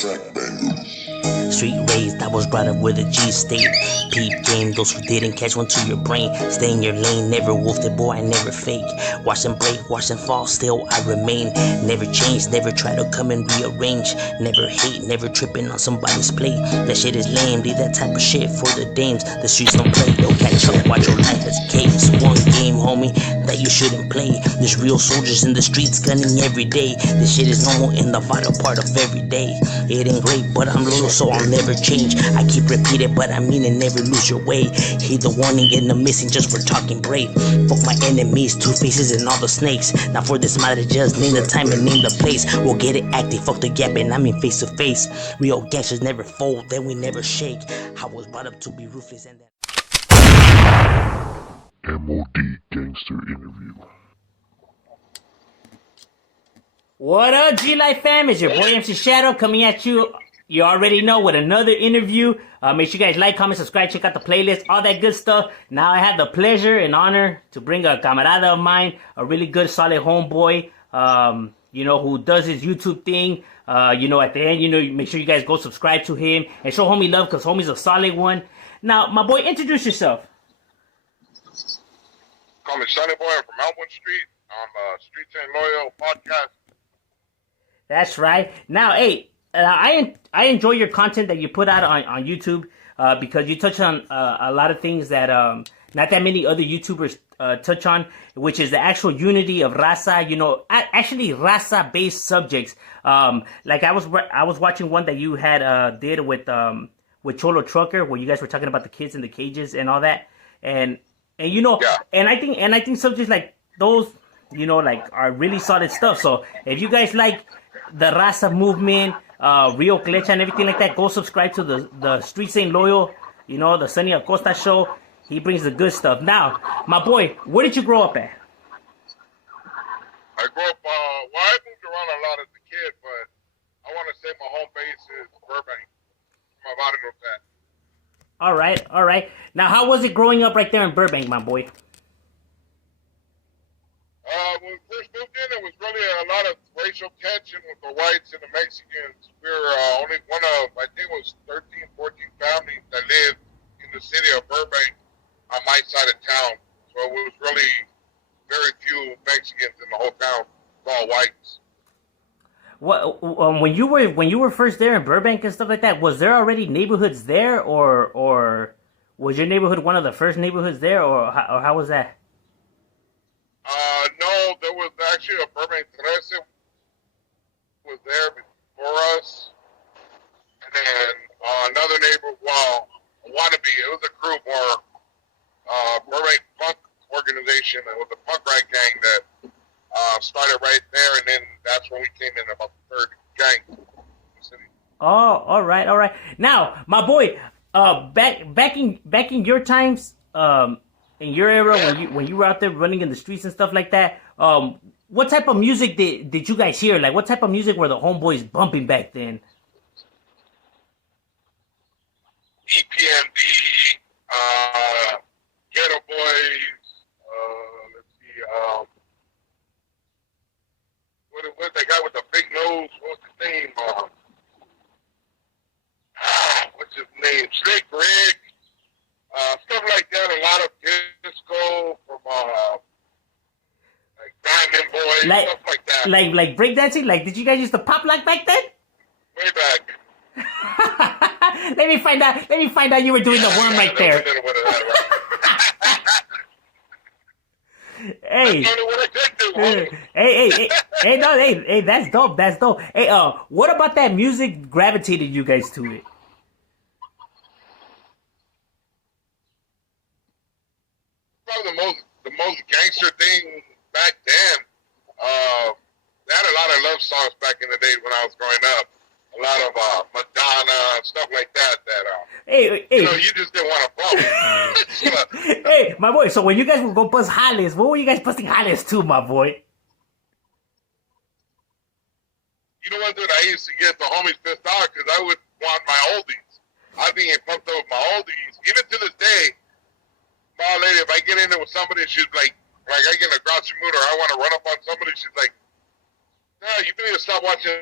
Street raised, I was brought up with a G state. Peep game, those who didn't catch one to your brain. Stay in your lane, never wolfed it, boy, I never fake. Watch them break, watch them fall, still I remain. Never change, never try to come and rearrange. Never hate, never tripping on somebody's plate. That shit is lame, leave that type of shit for the dames. The streets don't play, yo, catch up, watch your life escapes. One game, homie, that you shouldn't play. There's real soldiers in the streets gunning every day. This shit is normal in the vital part of every day. It ain't great, but I'm loyal, so I'll never change. I keep repeating, but I mean it, never lose your way. Heed the warning and the missing just for talking brave. Fuck my enemies, two faces and all the snakes. Now for this matter, just name the time and name the place. We'll get it active, fuck the gap, and I mean face to face. Real gangsters never fold, then we never shake. I was brought up to be ruthless and that. M.O.D. Gangster Interview. What up, G-Life fam? It's your boy MC Shadow coming at you. You already know, with another interview. Make sure you guys like, comment, subscribe, check out the playlist, all that good stuff. Now I have the pleasure and honor to bring a camarada of mine, a really good, solid homeboy, who does his YouTube thing. At the end, make sure you guys go subscribe to him and show homie love, because homie's a solid one. Now, my boy, introduce yourself. Call me Sonny Boy. I'm from Elmwood Street. I'm Streets Ain't Loyal podcast. That's right. Now, hey, I enjoy your content that you put out on YouTube because you touch on a lot of things that not that many other YouTubers touch on, which is the actual unity of raza. Actually raza-based subjects. Like I was watching one that you had did with Cholo Trucker, where you guys were talking about the kids in the cages and all that, and Yeah. and I think subjects like those, are really solid stuff. So if you guys like the raza movement, Rio Glitch and everything like that, go subscribe to the Streets Ain't Loyal, the Sonny Acosta show. He brings the good stuff. Now, my boy, where did you grow up at? I grew up, I moved around a lot as a kid, but I want to say my home base is Burbank. My body knows that. All right. Now, how was it growing up right there in Burbank, my boy? When we first moved in, it was really a lot of racial tension with the whites and the Mexicans. We were only one of, I think it was 13, 14 families that lived in the city of Burbank on my side of town. So it was really very few Mexicans in the whole town. It was all whites. What when you were first there in Burbank and stuff like that, was there already neighborhoods there, or was your neighborhood one of the first neighborhoods there, or how was that? No, there was actually a Burbank 13 was there before us, and then another neighbor, wannabe. It was a group or Burbank punk organization. It was a punk rap gang that started right there, and then that's when we came in, about the third gang in the city. Oh, all right. Now, my boy, back in your times, in your era, when you were out there running in the streets and stuff like that, what type of music did you guys hear? Like, what type of music were the homeboys bumping back then? EPMD, Ghetto Boys, let's see, what's that guy with the big nose? What's his name? What's his name? Slick Rick, stuff like that. A lot of disco from like Diamond Boys, stuff like that. Like breakdancing? Like, did you guys used to pop like back then? Way back. Let me find out you were doing the worm right there. Hey, that's dope. Hey, what about that music gravitated you guys to it? Probably the most gangster thing back then. They had a lot of love songs back in the day when I was growing up. A lot of Madonna, stuff like that. Hey, you just didn't want to bump. Hey, my boy. So when you guys would go bust hollies, what were you guys busting hollies to, my boy? You know what, dude? I used to get the homies pissed off because I would want my oldies. I'd be pumped up with my oldies. Even to this day, my lady, if I get in there with somebody, she's like I get in a grouchy mood or I want to run up on somebody, she's like, Yeah, you need to stop watching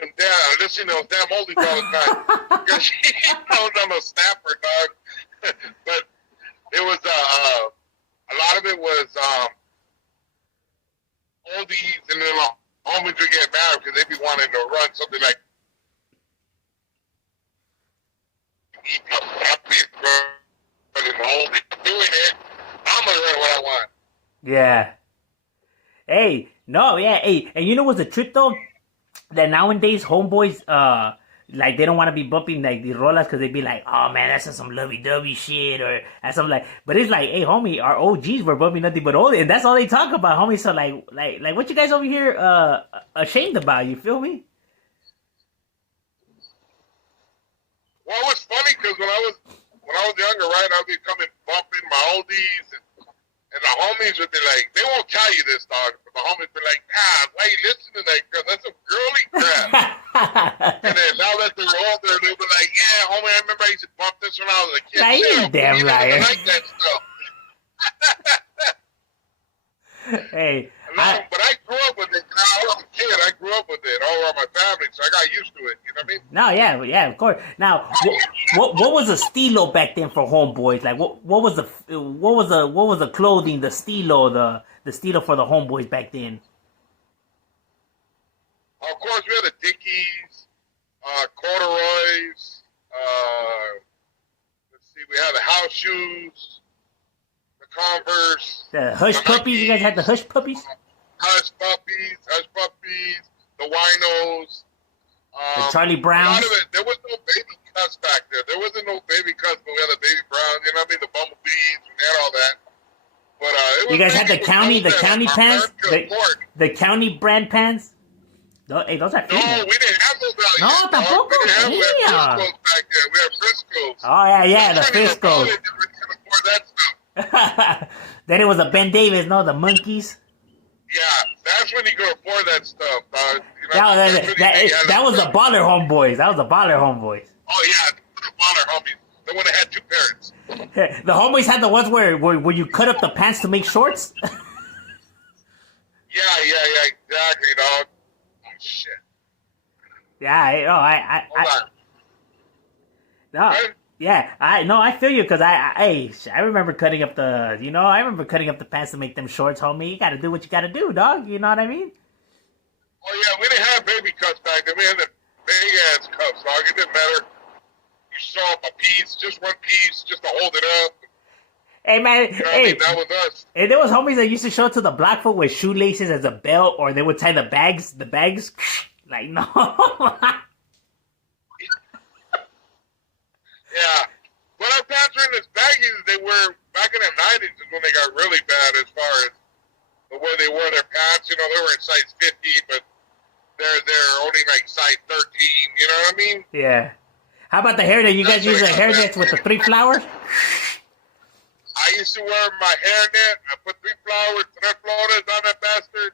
listening to those damn oldies all the time. Because he knows I'm a snapper, dog. But it was, a lot of it was oldies, and then homies would get mad because they'd be wanting to run something like eating a puppy, running oldies, doing it. I'm going to run what I want. Yeah. Hey, no, yeah, hey, and you know what's the trip though? That nowadays homeboys, like they don't want to be bumping like the rolas because they be like, oh man, that's some lovey-dovey shit or that's something like. But it's like, hey, homie, our OGs were bumping nothing but old, and that's all they talk about, homie. So like, what you guys over here ashamed about? You feel me? Well, it was funny because when I was younger, right, I'd be coming bumping my oldies, and the homies would be like, they won't tell you this, dog, but the homies be like, why you listening to that? Because that's some girly crap. And then now that they're older, they'll be like, yeah, homie, I remember I used to bump this when I was a kid. Nah, you damn liar. Like that stuff. Hey, but I grew up with it. I was a kid. I grew up with it all around my family, so I got used to it. You know what I mean? no, yeah, of course. Now, what was the stilo back then for homeboys? Like, what was the clothing, the stilo, the stilo for the homeboys back then? Of course, we had the Dickies, corduroys. Let's see, we had the house shoes, the Converse, The hush puppies. You guys had the hush puppies. hush puppies, the winos. The Charlie A lot Browns. of it, there was no baby cuts back there. There wasn't no baby cuts, but we had the baby browns. You know what I mean? The bumblebees. We had all that. But it was You guys had the county pants, the county brand pants. Hey, those are No, female. we didn't have those values. No, dog. tampoco. We didn't have we had Yeah. Frisco's back there. We had Frisco's. Oh yeah, the I can't even afford Frisco's. it if we can afford that stuff. Then it was the Ben Davis, no, the monkeys. Yeah, that's when you could afford that stuff, dog. You know, That was the baller homeboys. That was the baller homeboys. Oh yeah, the baller homies. The one that had two parents. The homeboys had the ones where you cut up the pants to make shorts. Yeah, exactly, dog. Oh shit. Yeah, Hold on. no, Right? yeah, I feel you because I remember cutting up the pants to make them shorts, homie. You got to do what you got to do, dog. You know what I mean? Oh yeah, we didn't have baby cuts back then. We had the big ass cups, dog. It didn't matter. You saw up a piece, just one piece, just to hold it up. Hey man, You know what I mean? That was us. and there was homies that used to show up to the Blackfoot with shoelaces as a belt, or they would tie the bags. Like no. Yeah. But our pants were in this baggies. They were back in the 90s is when they got really bad as far as the way they wore their pants. You know, they were in size 50, but they're only like size 13. You know what I mean? Yeah. How about the hairnet? You guys use the hairnets with the 3 flowers? I used to wear my hairnet. I put 3 flowers, 3 flores on that bastard.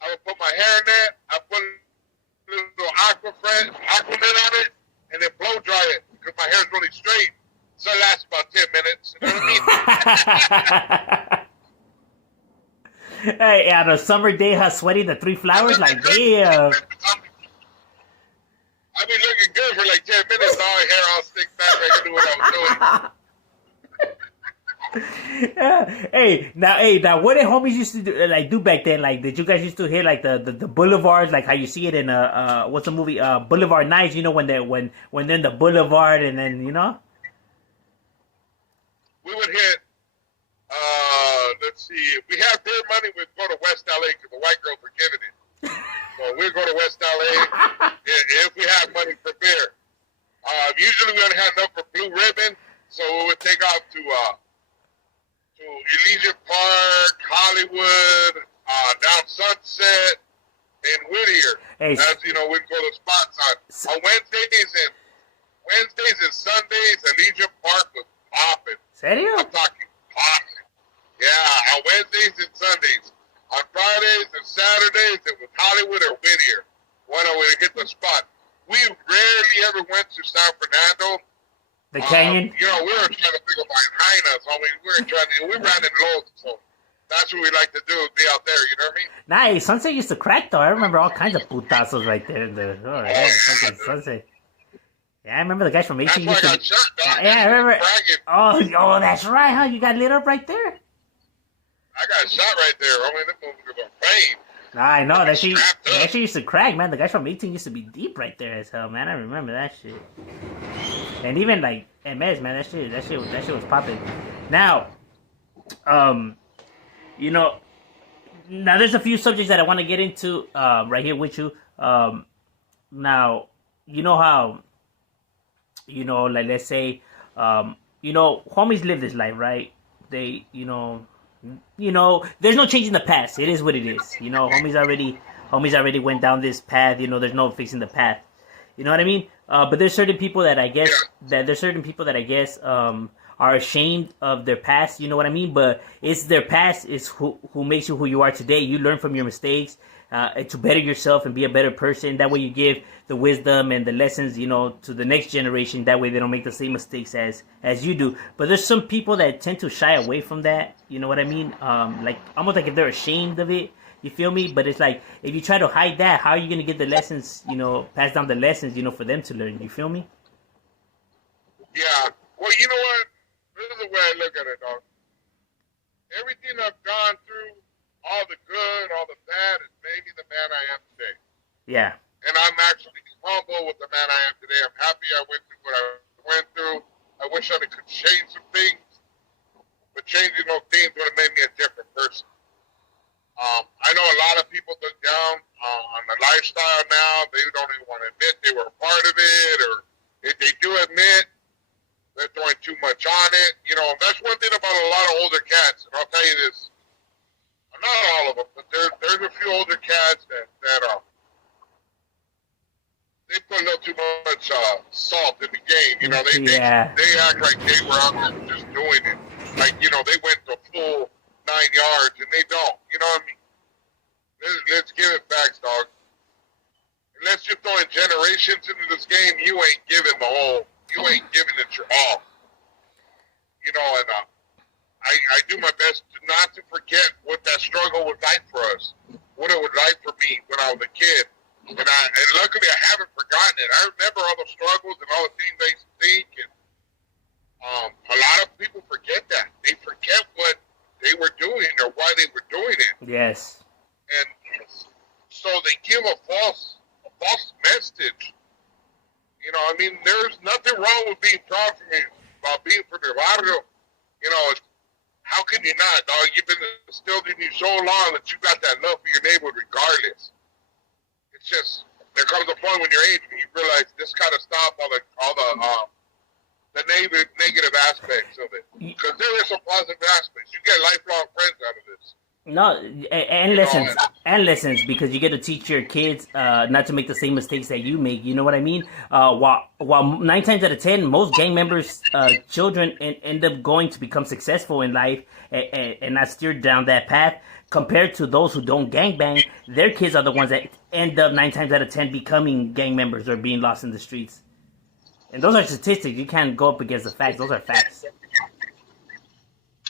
I would put my hairnet. I put a little aquanet on it, and then blow dry it because my hair's really straight. So it lasts about 10 minutes. You know what I mean? Hey, on a summer day, her sweating the 3 flowers? Like, damn. I've been looking good for like 10 minutes. All my hair all stick back. I can do what I was doing. Hey, now, what did homies used to do back then? Like, did you guys used to hit like the boulevards, like how you see it in what's the movie Boulevard Nights? You know when they're in the boulevard and then you know. We would hit. Let's see. If we had beer money, we'd go to West LA because the white girls were giving it. So we'd go to West LA if we had money for beer. Usually we only had enough for Blue Ribbon, so we would take off to Elysian Park, Hollywood, down Sunset, and Whittier. Hey. As you know, we'd go to spots on Wednesdays and Sundays. Elysian Park was popping. Serio? I'm talking popping. Yeah, on Wednesdays and Sundays. On Fridays and Saturdays, it was Hollywood or Whittier. When I would hit the spot. We rarely ever went to San Fernando. The Canyon? You know, we were trying to think about Hyenas. I mean, we ran in loads. So that's what we like to do, is be out there, you know what I mean? Nice. Sunset used to crack though. I remember all kinds of putazos right there in the yeah, fucking Sunset. Yeah, I remember the guys from 18 That's why I used to. got shot, dog. Yeah, I remember. Bragging. Oh, that's right, huh? You got lit up right there. I got shot right there. I mean, this movie was a pain. Nah, I know that shit. Strapped up. That shit used to crack, man. The guys from 18 used to be deep right there as hell, man. I remember that shit. And even like MS, man, that shit was popping. Now, you know, now there's a few subjects that I want to get into right here with you. Now, you know how, you know, like let's say, you know, homies live this life, right? They, you know, there's no changing the past. It is what it is. You know, homies already went down this path. You know, there's no fixing the path. You know what I mean? But there's certain people that I guess are ashamed of their past. You know what I mean? But it's their past is who makes you who you are today. You learn from your mistakes to better yourself and be a better person. That way you give the wisdom and the lessons, you know, to the next generation. That way they don't make the same mistakes as you do. But there's some people that tend to shy away from that. You know what I mean? Like almost like if they're ashamed of it. You feel me? But it's like, if you try to hide that, how are you going to get the lessons, you know, pass down the lessons, you know, for them to learn? You feel me? Yeah. Well, you know what? This is the way I look at it, dog. Everything I've gone through, all the good, all the bad, has made me the man I am today. Yeah. And I'm actually humble with the man I am today. I'm happy I went through what I went through. I wish I could change some things, but changing those things would have made me a different person. I know a lot of people look down on the lifestyle now. They don't even want to admit they were a part of it, or if they do admit, they're throwing too much on it. You know, that's one thing about a lot of older cats, and I'll tell you this. Not all of them, but there's a few older cats that they put a little too much salt in the game. You know, they act like they were out there just doing it. Like, you know, they went the full 9 yards, and they don't. You know what I mean? Let's give it facts, dog. Unless you're throwing generations into this game, you ain't giving it your all. You know, and I do my best not to forget what that struggle was like for us, what it was like for me when I was a kid. And luckily I haven't forgotten it. I remember all the struggles and all the things I used to think, and a lot of people forget that. They forget what they were doing or why they were doing it. Yes. And so they give a false message. You know, I mean, there's nothing wrong with being proud about being from the barrio. You know, how can you not, dog? You've been instilled in you so long that you got that love for your neighborhood regardless. It's just, there comes a point when you're age when you realize this kind of stop all the negative aspects of it. Because there is some positive aspects. You get lifelong friends out of this. No, and lessons, because you get to teach your kids not to make the same mistakes that you make. You know what I mean? While 9 times out of 10, most gang members' children end up going to become successful in life and not steered down that path. Compared to those who don't gangbang, their kids are the ones that end up 9 times out of 10 becoming gang members or being lost in the streets. And those are statistics. You can't go up against the facts. Those are facts.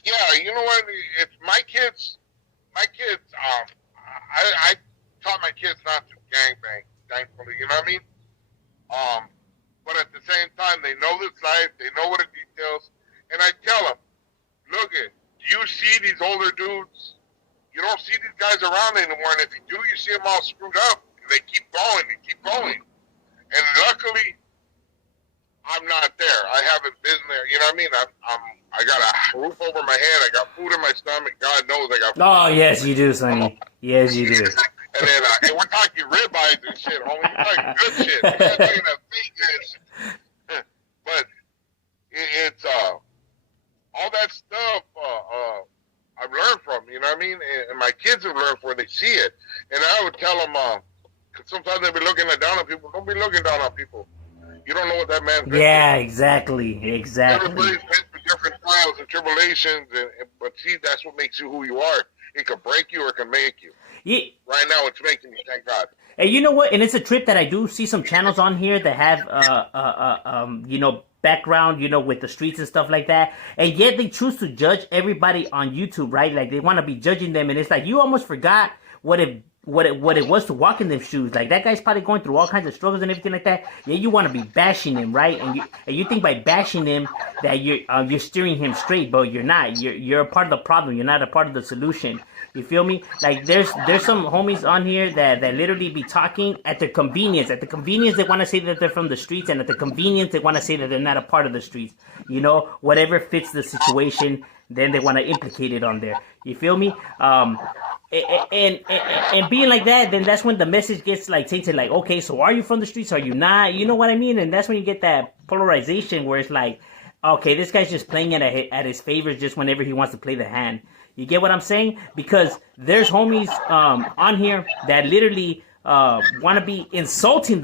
Yeah, you know what? It's my kids, I taught my kids not to gangbang, thankfully, you know what I mean? But at the same time, they know this life, they know what it details, and I tell them, look you see these older dudes, you don't see these guys around anymore, and if you do, you see them all screwed up, and they keep going. And luckily, I'm not there. I haven't been there, you know what I mean? I got a roof over my head. I got food in my stomach. God knows I got food. Oh, yes, you do, Sonny. Yes, you do. And then and we're talking ribeyes and shit, homie. We're talking good shit. We're not talking that fake shit. But it's all that stuff I've learned from, you know what I mean? And my kids have learned from it. They see it. And I would tell them, because sometimes they be looking down on people. Don't be looking down on people. You don't know what that man's been Yeah, through. exactly. Everybody's been through different trials and tribulations, but see, that's what makes you who you are. It can break you or it can make you. Yeah. Right now, it's making me, thank God. And you know what? And it's a trip that I do see some channels on here that have, you know, background, you know, with the streets and stuff like that, and yet they choose to judge everybody on YouTube, right? Like they want to be judging them, and it's like you almost forgot what it was to walk in them shoes. Like that guy's probably going through all kinds of struggles and everything like that. Yeah, you want to be bashing him, right? And you think by bashing him that you're steering him straight, but you're not. You're a part of the problem. You're not a part of the solution. You feel me? Like there's some homies on here that literally be talking at their convenience. At the convenience, they want to say that they're from the streets, and at the convenience, they want to say that they're not a part of the streets. You know, whatever fits the situation, then they want to implicate it on there. You feel me? And being like that, then that's when the message gets like tainted. Like, okay, so are you from the streets? Are you not? You know what I mean? And that's when you get that polarization where it's like, okay, this guy's just playing it at his favor just whenever he wants to play the hand. You get what I'm saying? Because there's homies on here that literally want to be insulting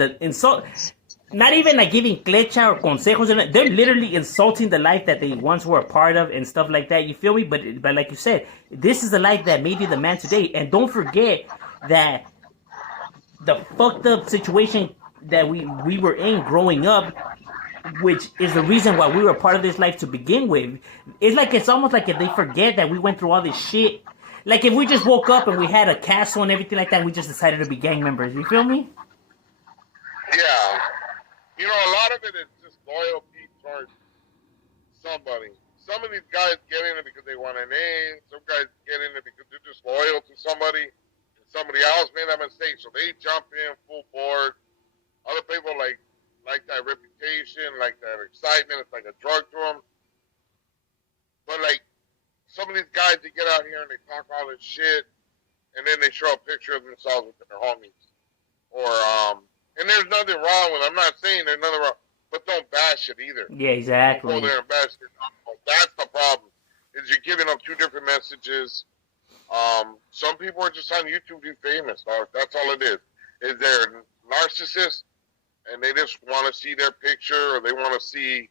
not even like giving clecha or consejos. They're literally insulting the life that they once were a part of and stuff like that. You feel me? But like you said, this is the life that made you the man today. And don't forget that the fucked up situation that we were in growing up, which is the reason why we were part of this life to begin with. It's almost like if they forget that we went through all this shit. Like if we just woke up and we had a castle and everything like that, we just decided to be gang members. You feel me? Yeah. You know, a lot of it is just loyalty towards somebody. Some of these guys get in it because they want a name. Some guys get in it because they're just loyal to somebody. And somebody else made that mistake, so they jump in full board. Other people like that reputation, like that excitement. It's like a drug to them. But like some of these guys, they get out here and they talk all this shit, and then they show a picture of themselves with their homies, or and there's nothing wrong with it. I'm not saying there's nothing wrong, but don't bash it either. Yeah, exactly. Go there and bash it. That's the problem. Is you're giving them two different messages. Some people are just on YouTube to be famous. That's all it is. Is they're narcissists, and they just want to see their picture, or they want to see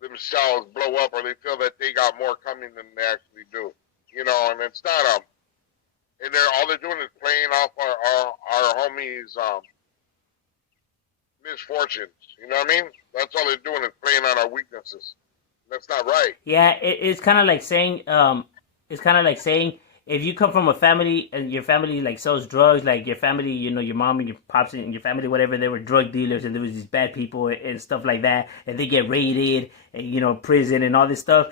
themselves blow up, or they feel that they got more coming than they actually do. You know, and it's not and all they're doing is playing off our homies misfortunes. You know what I mean? That's all they're doing is playing on our weaknesses. That's not right. Yeah, it's kind of like saying, if you come from a family and your family like sells drugs, like your family, you know, your mom and your pops and your family, whatever, they were drug dealers and there was these bad people and stuff like that, and they get raided and, you know, prison and all this stuff.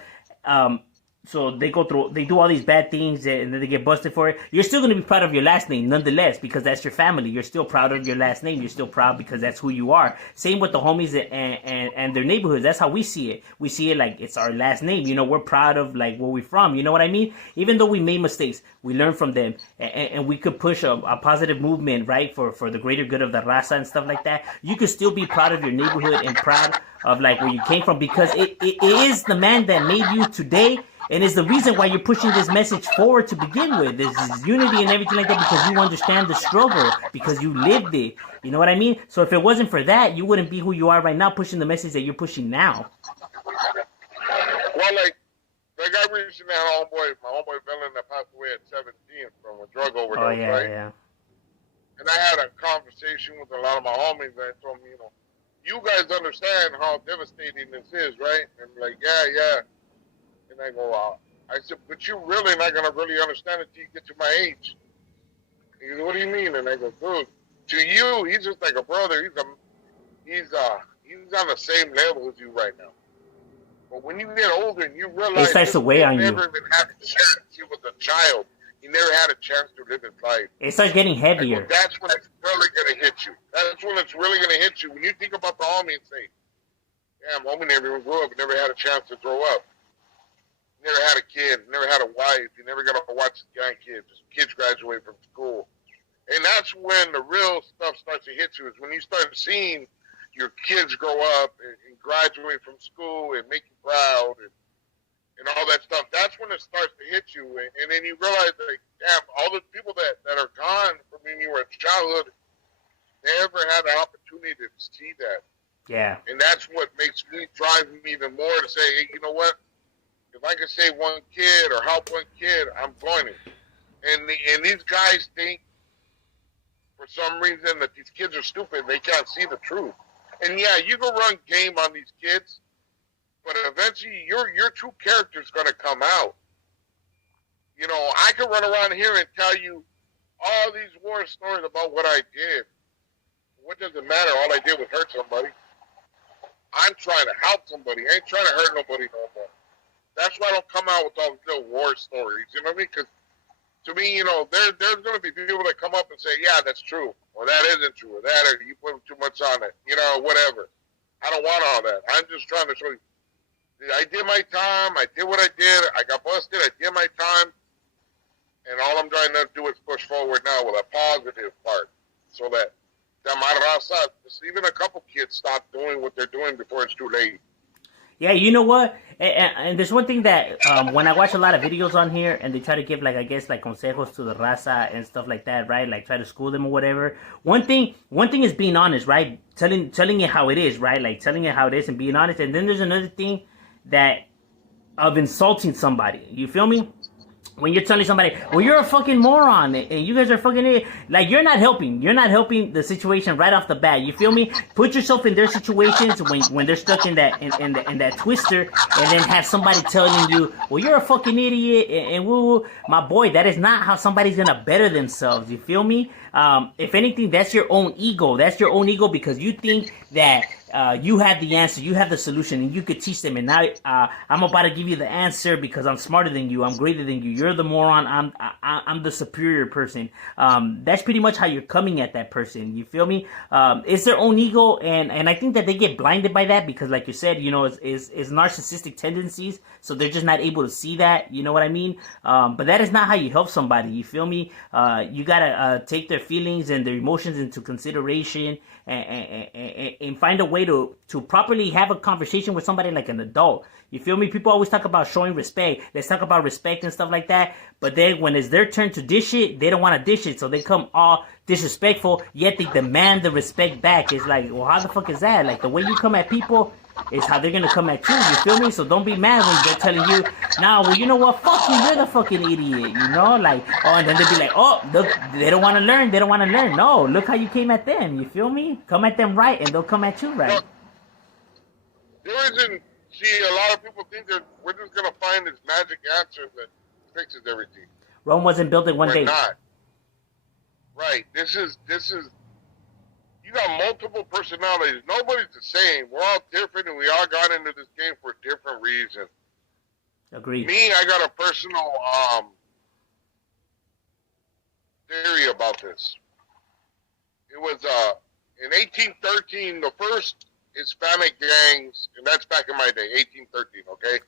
So they do all these bad things and then they get busted for it. You're still going to be proud of your last name nonetheless, because that's your family. You're still proud of your last name. You're still proud because that's who you are. Same with the homies and their neighborhoods. That's how we see it. We see it like it's our last name. You know, we're proud of like where we're from. You know what I mean? Even though we made mistakes, we learn from them, and we could push a positive movement, right, for the greater good of the raza and stuff like that. You could still be proud of your neighborhood and proud of like where you came from, because it is the man that made you today. And it's the reason why you're pushing this message forward to begin with. There's this unity and everything like that because you understand the struggle, because you lived it. You know what I mean? So if it wasn't for that, you wouldn't be who you are right now, pushing the message that you're pushing now. Well, like I recently had my homeboy villain that passed away at 17 from a drug overdose, right? Yeah. And I had a conversation with a lot of my homies, and I told them, you know, you guys understand how devastating this is, right? And like, yeah. And I go, I said, but you're really not going to really understand it until you get to my age. He goes, what do you mean? And I go, dude, to you, he's just like a brother. He's on the same level as you right now. But when you get older and you realize it starts to weigh on you. He never even had a chance. He was a child. He never had a chance to live his life. It starts getting heavier. That's when it's really going to hit you. That's when it's really going to hit you. When you think about the homie and say, damn, homie never even grew up, never had a chance to grow up. Never had a kid, never had a wife, you never got to watch his grandkids. His kids graduate from school. And that's when the real stuff starts to hit you, is when you start seeing your kids grow up and graduate from school and make you proud and all that stuff. That's when it starts to hit you. And then you realize that, damn, all the people that are gone from when you were in childhood never had the opportunity to see that. Yeah. And that's what drives me even more to say, hey, you know what? If I can save one kid or help one kid, I'm going to. And these guys think, for some reason, that these kids are stupid. They can't see the truth. And yeah, you can run game on these kids, but eventually your true character's gonna come out. You know, I could run around here and tell you all these war stories about what I did. What does it matter? All I did was hurt somebody. I'm trying to help somebody. I ain't trying to hurt nobody no more. That's why I don't come out with all these little war stories. You know what I mean? Because to me, you know, there's going to be people that come up and say, yeah, that's true, or that isn't true, or that, or you put too much on it, you know, whatever. I don't want all that. I'm just trying to show you. I did my time. I did what I did. I got busted. I did my time. And all I'm trying to do is push forward now with a positive part so that the Marraza, even a couple kids stop doing what they're doing before it's too late. Yeah, you know what? And there's one thing that when I watch a lot of videos on here and they try to give, like, I guess, like, consejos to the raza and stuff like that, right? Like, try to school them or whatever. One thing is being honest, right? Telling it how it is, right? Like, telling it how it is and being honest. And then there's another thing that of insulting somebody. You feel me? When you're telling somebody, well, you're a fucking moron and you guys are fucking idiot. Like, you're not helping. You're not helping the situation right off the bat. You feel me? Put yourself in their situations when they're stuck in that twister, and then have somebody telling you, well, you're a fucking idiot and woo. My boy, that is not how somebody's gonna better themselves. You feel me? If anything, that's your own ego. That's your own ego because you think that you have the answer, you have the solution, and you could teach them. And now I'm about to give you the answer because I'm smarter than you, I'm greater than you. You're the moron. I'm the superior person. That's pretty much how you're coming at that person. You feel me? It's their own ego, and I think that they get blinded by that because, like you said, you know, it's narcissistic tendencies. So they're just not able to see that. You know what I mean? But that is not how you help somebody. You feel me? You gotta take their feelings and their emotions into consideration and find a way to properly have a conversation with somebody like an adult. You feel me? People always talk about showing respect. Let's talk about respect and stuff like that. But then when it's their turn to dish it, they don't want to dish it. So they come all disrespectful, yet they demand the respect back. It's like, well, how the fuck is that? Like, the way you come at people is how they're going to come at you. You feel me? So don't be mad when they're telling you, nah, well, you know what? Fuck you. You're the fucking idiot. You know? Like, oh, and then they'll be like, oh, look, they don't want to learn. They don't want to learn. No, look how you came at them. You feel me? Come at them right, and they'll come at you right. There isn't. See, a lot of people think that we're just gonna find this magic answer that fixes everything. Rome wasn't built in one day. We're not. Right. This is. You got multiple personalities. Nobody's the same. We're all different, and we all got into this game for different reasons. Agreed. Me, I got a personal theory about this. It was in 1813, the first Hispanic gangs, and that's back in my day, 1813, okay?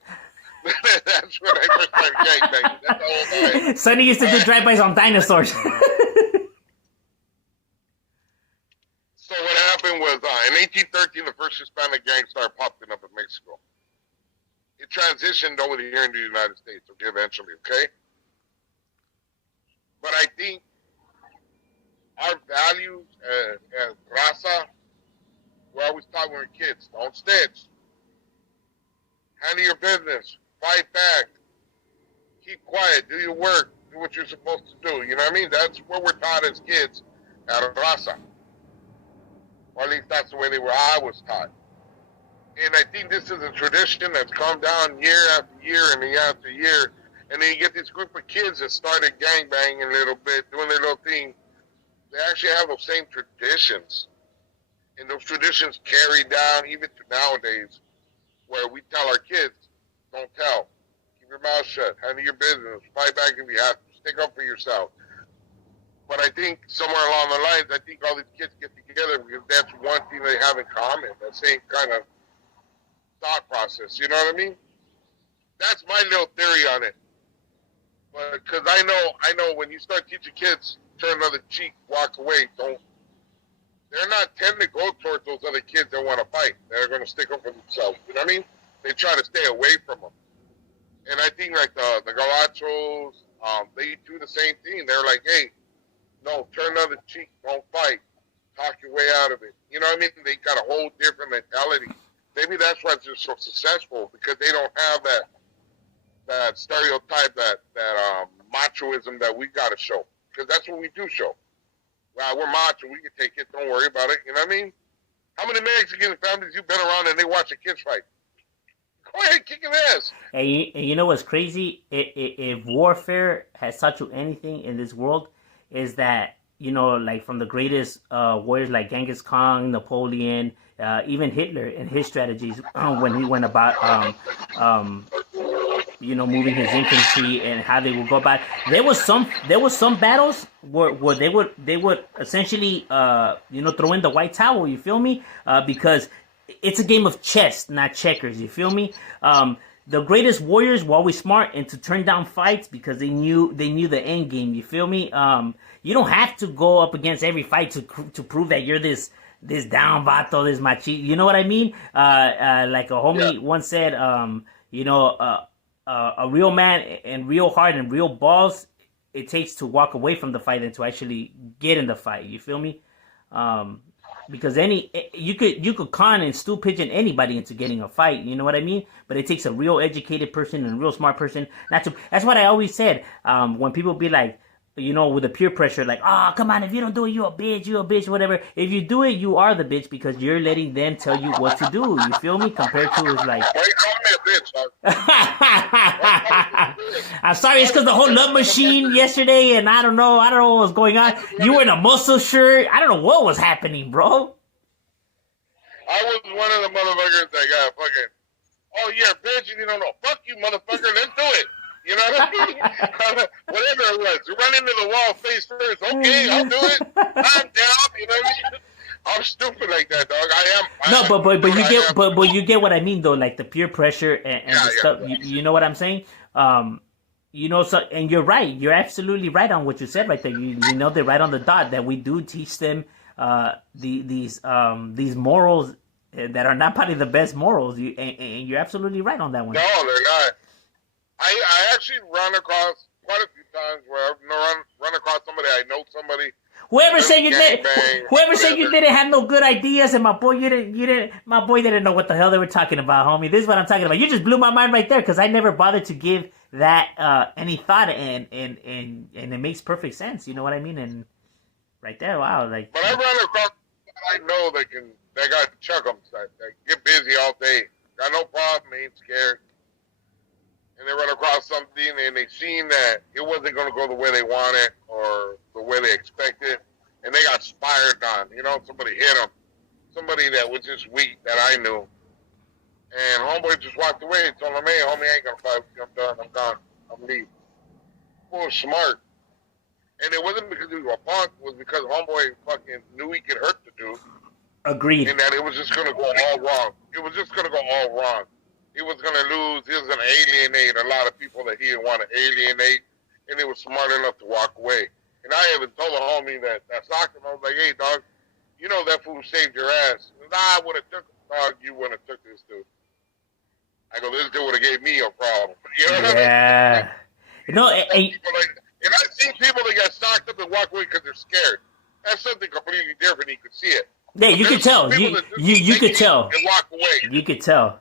That's when I first started gang banging. That's the whole time. Sonny used to do drive-bys on dinosaurs. So what happened was, in 1813, the first Hispanic gang started popping up in Mexico. It transitioned over here in the United States, okay, eventually, okay? But I think our values as raza, we always taught when we were kids, don't snitch. Handle your business. Fight back. Keep quiet. Do your work. Do what you're supposed to do. You know what I mean? That's what we're taught as kids at raza. Or at least that's the way I was taught. And I think this is a tradition that's come down year after year and year after year. And then you get this group of kids that started gangbanging a little bit, doing their little thing. They actually have those same traditions. And those traditions carry down even to nowadays, where we tell our kids, don't tell. Keep your mouth shut. Handle your business. Fight back if you have to. Stick up for yourself. But I think somewhere along the lines, I think all these kids get together because that's one thing they have in common, that same kind of thought process. You know what I mean? That's my little theory on it. But because I know when you start teaching kids, turn the other cheek, walk away, don't. They're not tend to go towards those other kids that want to fight. They're going to stick up for themselves. You know what I mean? They try to stay away from them. And I think like the Gabachos, they do the same thing. They're like, hey, no, turn the other cheek, don't fight. Talk your way out of it. You know what I mean? They got a whole different mentality. Maybe that's why they're so successful, because they don't have that stereotype, that machoism that we got to show. Because that's what we do show. Well, we're macho, we can take it, don't worry about it. You know what I mean? How many Mexican families you been around and they watch a kids fight? Go ahead, kick his ass. And you know what's crazy? If warfare has taught you anything in this world, is that, you know, like from the greatest warriors like Genghis Khan, Napoleon, even Hitler and his strategies when he went about you know, moving his infantry and how they would go about. There was some battles where they would essentially you know, throw in the white towel. You feel me? Because it's a game of chess, not checkers. You feel me? The greatest warriors were always smart and to turn down fights because they knew the end game. You feel me? You don't have to go up against every fight to prove that you're this down vato, this machi. You know what I mean? Like a homie once said, you know, a real man and real heart and real balls it takes to walk away from the fight and to actually get in the fight. You feel me? Because you could con and stool pigeon anybody into getting a fight. You know what I mean? But it takes a real educated person and a real smart person not to. That's what I always said. When people be like, you know, with the peer pressure, like, oh, come on, if you don't do it, you a bitch, whatever. If you do it, you are the bitch because you're letting them tell you what to do. You feel me? Compared to it's like, Why you calling me a bitch, huh? I'm sorry, it's because the whole love machine yesterday, and I don't know what was going on. You were in a muscle shirt. I don't know what was happening, bro. I was one of the motherfuckers that got fucking, oh, you're a bitch and you don't know. Fuck you, motherfucker. Let's do it. You know what I mean? Whatever it was. You run into the wall face first. Okay, I'll do it. I'm down. You know what I mean? I'm stupid like that, dog. But you get what I mean though, like the peer pressure and the stuff. You know what I'm saying? You know, so and you're right. You're absolutely right on what you said right there. You know, they're right on the dot that we do teach them these morals that are not probably the best morals. And you're absolutely right on that one. No, they're not. I actually run across quite a few times where I've run across somebody. I know somebody. Whoever said you didn't have no good ideas, and my boy didn't know what the hell they were talking about, homie. This is what I'm talking about. You just blew my mind right there because I never bothered to give that any thought, and it makes perfect sense. You know what I mean? And right there, wow, like. But I run across I know they got chuckums that get busy all day. Got no problem, ain't scared. And they run across something and they seen that it wasn't going to go the way they wanted or the way they expected, and they got spired on. You know, somebody hit them, somebody that was just weak that I knew, and homeboy just walked away and told him, "Hey, homie, I ain't gonna fight with you. I'm done. I'm gone. I'm leaving." Well, smart, and it wasn't because he was a punk. It was because homeboy fucking knew he could hurt the dude. Agreed. And that it was just gonna go all wrong. It was just gonna go all wrong. He was going to lose. He was going to alienate a lot of people that he didn't want to alienate, and he was smart enough to walk away. And I even told a homie that socked him. I was like, "Hey, dog, you know that fool saved your ass." He goes, "I would have took him, dog. You wouldn't have took this dude." I go, "This dude would have gave me a problem." You know what I mean? No, and I've seen people that got socked up and walk away because they're scared. That's something completely different. You could see it. Yeah, you could tell. You could tell. And walk away. You could tell.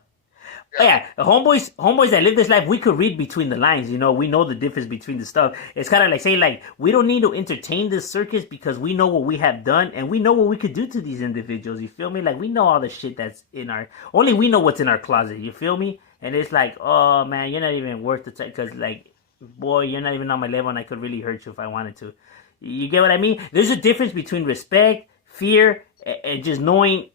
Yeah, homeboys that live this life, we could read between the lines. You know, we know the difference between the stuff. It's kind of like saying, like, we don't need to entertain this circus because we know what we have done and we know what we could do to these individuals. You feel me? Like, we know all the shit that's in only we know what's in our closet. You feel me? And it's like, oh man, you're not even worth the time because, like, boy, you're not even on my level and I could really hurt you if I wanted to. You get what I mean? There's a difference between respect, fear, and just knowing.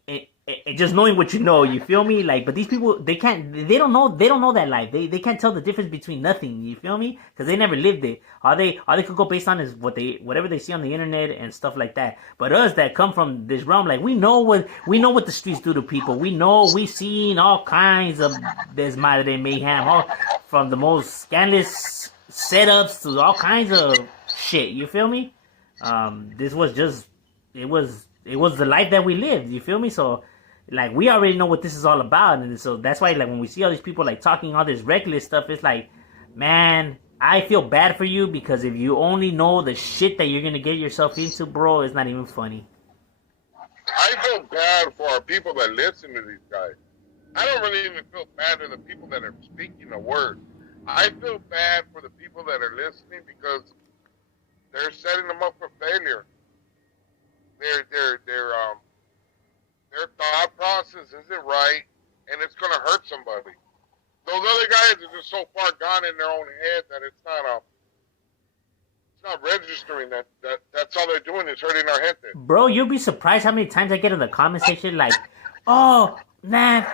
And just knowing what you know, you feel me? Like, but these people, they don't know that life. They can't tell the difference between nothing, you feel me? Because they never lived it. All they could go based on is whatever they see on the internet and stuff like that. But us that come from this realm, like, we know what the streets do to people. We've seen all kinds of desmadre mayhem, all from the most scandalous setups to all kinds of shit, you feel me? This was just, it was the life that we lived, you feel me? So, like, we already know what this is all about, and so that's why, like, when we see all these people, like, talking all this reckless stuff, it's like, man, I feel bad for you, because if you only know the shit that you're gonna get yourself into, bro, it's not even funny. I feel bad for people that listen to these guys. I don't really even feel bad for the people that are speaking the word. I feel bad for the people that are listening because they're setting them up for failure. Their this isn't right, and it's gonna hurt somebody. Those other guys are just so far gone in their own head that it's not registering that's all they're doing is hurting our gente. Bro, you'll be surprised how many times I get in the comment section like, oh, man,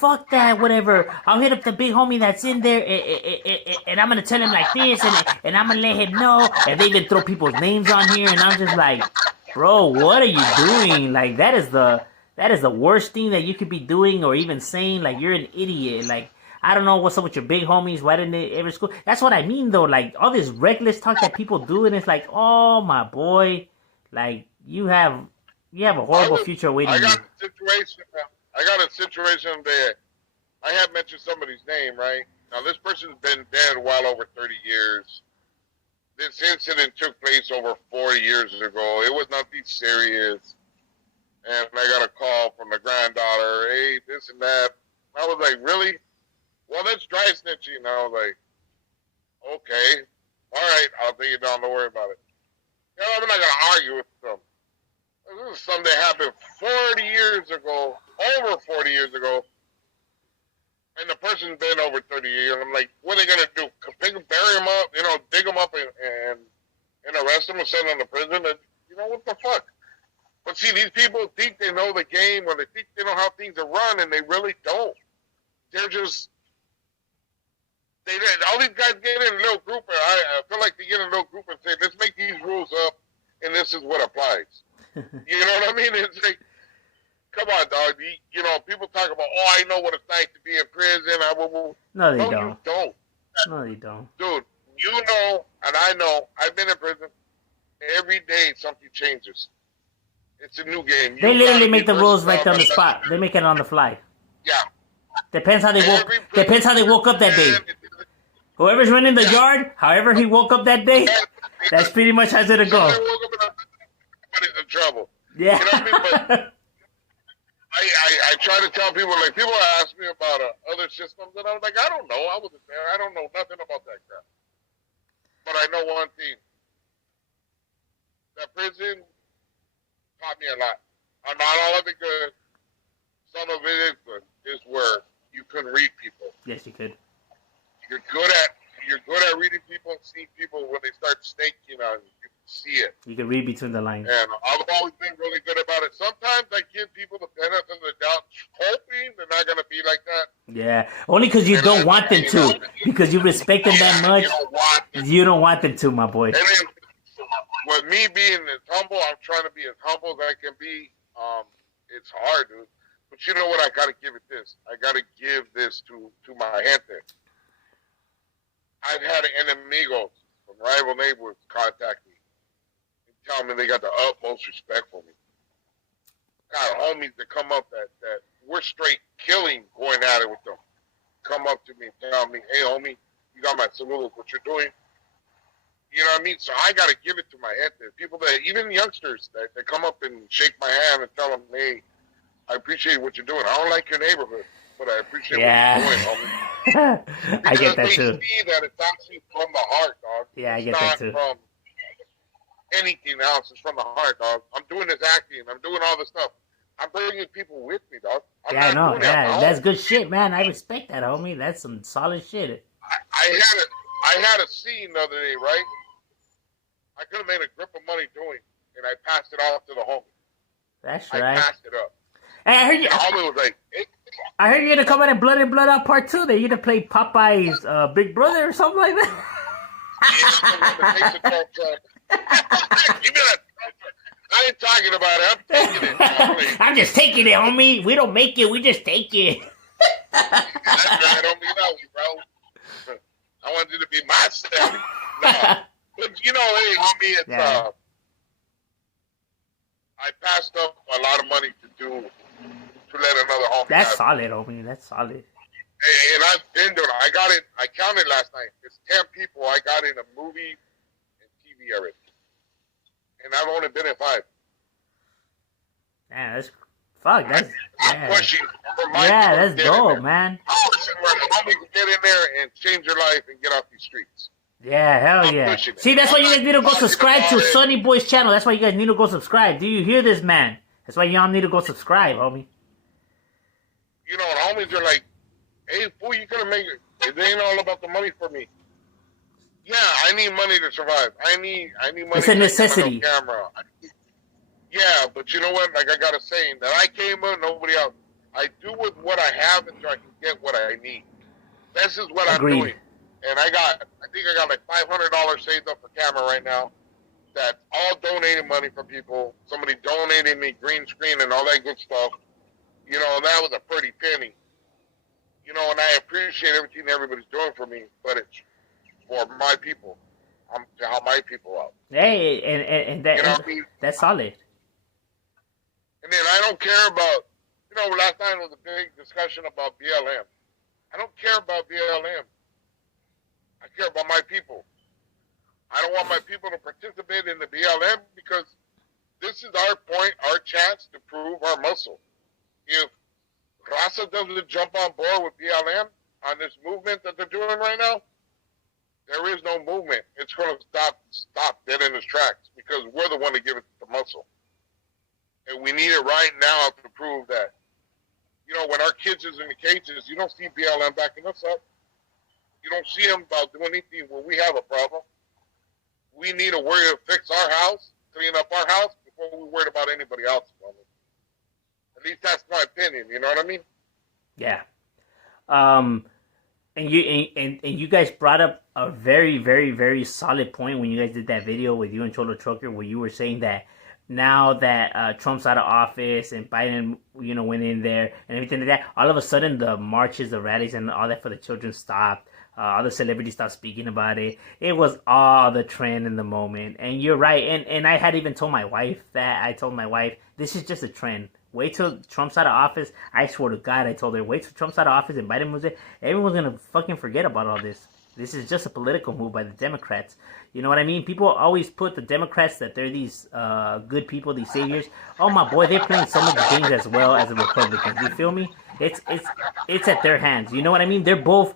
fuck that, whatever. I'll hit up the big homie that's in there, and I'm gonna tell him like this, and I'm gonna let him know, and they even throw people's names on here, and I'm just like, bro, what are you doing? Like, that is the worst thing that you could be doing or even saying. Like, you're an idiot. Like, I don't know what's up with your big homies. Why didn't they ever school? That's what I mean, though. Like, all this reckless talk that people do, and it's like, oh, my boy. Like, you have a horrible future awaiting you. I got a situation there. I have mentioned somebody's name, right? Now, this person's been dead well over 30 years. This incident took place over 40 years ago. It was nothing serious. And I got a call from the granddaughter, hey, this and that. I was like, really? Well, that's dry snitching. I was like, okay. All right, I'll take it down. Don't worry about it. You know, I'm not going to argue with them. This is something that happened 40 years ago, over 40 years ago. And the person's been over 30 years. I'm like, what are they going to do? Bury him up, you know, dig him up and arrest him and send him to prison? And, you know, what the fuck? But see, these people think they know the game, or they think they know how things are run, and they really don't. They're just... all these guys get in a little group, and I feel like they get in a little group and say, let's make these rules up, and this is what applies. You know what I mean? It's like, come on, dog. You know, people talk about, oh, I know what it's like to be in prison. No, they don't. You don't. No, they don't. Dude, you know, and I know, I've been in prison. Every day something changes. It's a new game. They literally make the rules right on the spot. They make it on the fly. Yeah. Depends how they woke up that day. Whoever's running the yard, however he woke up that day, that's pretty much how it's gonna go. Everybody's in trouble. Yeah. You know what I mean? But I try to tell people, like, people ask me about other systems, and I was like, I don't know. I wasn't there. I don't know nothing about that crap. But I know one thing. That prison taught me a lot. Not all of it good. Some of it is where you can read people. Yes, you could. You're good at reading people and seeing people when they start snaking on you. You can see it. You can read between the lines. And I've always been really good about it. Sometimes I give people the benefit of the doubt, hoping they're not going to be like that. Yeah, only because you don't want them to. Because you respect them that much. You don't want them to, my boy. And then, with me being as humble, I'm trying to be as humble as I can be. It's hard, dude. But you know what? I got to give it this. I got to give this to my gente. I've had enemigos from rival neighbors contact me and tell me they got the utmost respect for me. Got homies that come up that we're straight killing going at it with them. Come up to me and tell me, hey, homie, you got my salute, what you're doing. You know what I mean? So I got to give it to my gente. People that, even youngsters that come up and shake my hand and tell them, hey, I appreciate what you're doing. I don't like your neighborhood, but I appreciate what you're doing, homie. I get that too. They see that it's actually from the heart, dog. Yeah, I get that too. It's not from anything else. It's from the heart, dog. I'm doing this acting. I'm doing all this stuff. I'm bringing people with me, dog. I know. Yeah, that's good shit, man. I respect that, homie. That's some solid shit. I had a scene the other day, right? I could have made a grip of money doing, and I passed it off to the homie. That's right. I passed it up. Hey, I heard you. The homie was like, hey. I heard you're gonna come out in Blood and Blood Out Part 2. That you're gonna play Popeye's Big Brother or something like that. I ain't talking about it. I'm taking it. I'm just taking it, homie. We don't make it. We just take it. That's right. I don't mean that, bro. I want you to be my style. No. But, you know, hey, homie, it's, I passed up a lot of money to let another homie. That's solid, homie. That's solid. And I've been doing it. I counted last night. It's 10 people I got in a movie and TV already. And I've only been in 5. Man, that's... Fuck, that's... I'm pushing. Yeah, that's dope, man. I'm pushing where the homie can get in there and change your life and get off these streets. Yeah, hell yeah. See, that's why you guys need to go subscribe to Sonny Boy's channel. That's why you guys need to go subscribe. Do you hear this, man? That's why y'all need to go subscribe, homie. you know, and homies are like, hey, fool, you gonna make it. It ain't all about the money for me. Yeah, I need money to survive. I need money It's a to necessity. get my camera. Yeah, but you know what? Like I got a saying that I came with nobody else. I do with what I have until I can get what I need. This is what I'm Agreed. doing. And I think I got like $500 saved up for camera right now. That's all donating money from people. Somebody donated me green screen and all that good stuff. You know, that was a pretty penny. You know, and I appreciate everything everybody's doing for me, but it's for my people. I'm to help my people out. Hey, and that You know what I mean? that's solid. And then I don't care about, you know, last night was a big discussion about BLM. I don't care about BLM. I care about my people. I don't want my people to participate in the BLM because this is our point, our chance to prove our muscle. If Raza doesn't jump on board with BLM on this movement that they're doing right now, there is no movement. It's going to stop dead in its tracks because we're the one to give it the muscle. And we need it right now to prove that, you know, when our kids is in the cages, you don't see BLM backing us up. You don't see them about doing anything when we have a problem. We need to worry to fix our house, clean up our house before we worry about anybody else's problem. At least that's my opinion. You know what I mean? Yeah. And you guys brought up a very, very, very solid point when you guys did that video with you and Cholo Trucker, where you were saying that now that Trump's out of office and Biden, you know, went in there and everything like that, all of a sudden the marches, the rallies, and all that for the children stopped. All the celebrities stopped speaking about it. It was all the trend in the moment. And you're right. And I had even told my wife that. I told my wife, this is just a trend. Wait till Trump's out of office. I swear to God, I told her, wait till Trump's out of office and Biden moves in. Everyone's going to fucking forget about all this. This is just a political move by the Democrats. You know what I mean? People always put the Democrats that they're these good people, these saviors. Oh my boy, they're playing some of the games as well as the Republicans. You feel me? It's at their hands. You know what I mean? They're both